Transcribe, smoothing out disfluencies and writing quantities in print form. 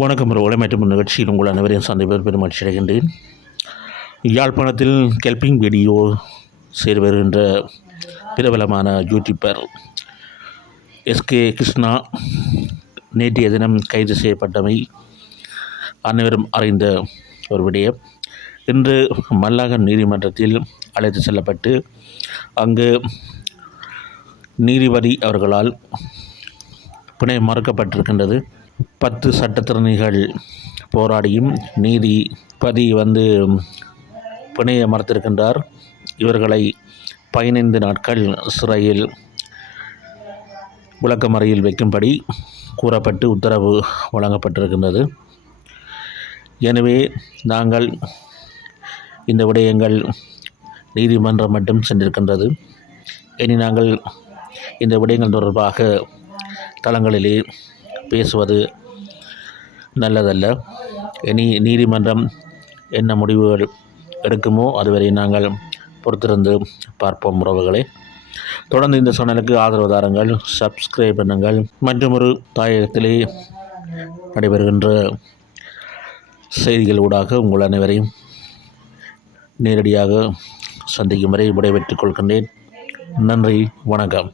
வணக்கம் உறவுகளை மற்றும் நிகழ்ச்சியில் உங்கள் அனைவரையும் சந்திப்பது பெருமகிழ்ச்சி அடைகின்றேன். யாழ்ப்பாணத்தில் கெல்பிங் வீடியோ செய்து வருகின்ற பிரபலமான யூடியூபர் எஸ்கே கிருஷ்ணா நேற்றைய தினம் கைது செய்யப்பட்டமை அனைவரும் அறிந்த ஒரு விடயம். இன்று மல்லாகம் நீதிமன்றத்தில் அழைத்து செல்லப்பட்டு அங்கு நீதிபதி அவர்களால் பிணை மறுக்கப்பட்டிருக்கின்றது. 10 சட்டத்திறனிகள் போராடியும் நீதிபதி பிணையை மறுத்திருக்கின்றார். இவர்களை 15 நாட்கள் சிறையில் விளக்கமறையில் வைக்கும்படி கூறப்பட்டு உத்தரவு வழங்கப்பட்டிருக்கின்றது. எனவே நாங்கள் இந்த விடயங்கள் நீதிமன்றம் மட்டும் சென்றிருக்கின்றது. இனி நாங்கள் இந்த விடயங்கள் தொடர்பாக தளங்களிலே பேசுவது நல்லதல்ல. இனி நீதிமன்றம் என்ன முடிவுகள் எடுக்குமோ அதுவரை நாங்கள் பொறுத்திருந்து பார்ப்போம். உறவுகளை தொடர்ந்து இந்த சேனலுக்கு ஆதரவு தாருங்கள், சப்ஸ்கிரைப் பண்ணுங்கள். மற்றொரு தாயகத்திலே நடைபெறுகின்ற செய்திகள் ஊடாக உங்கள் அனைவரையும் நேரடியாக சந்திக்கும் வரை விடைபெற்றுக் கொள்கின்றேன். நன்றி, வணக்கம்.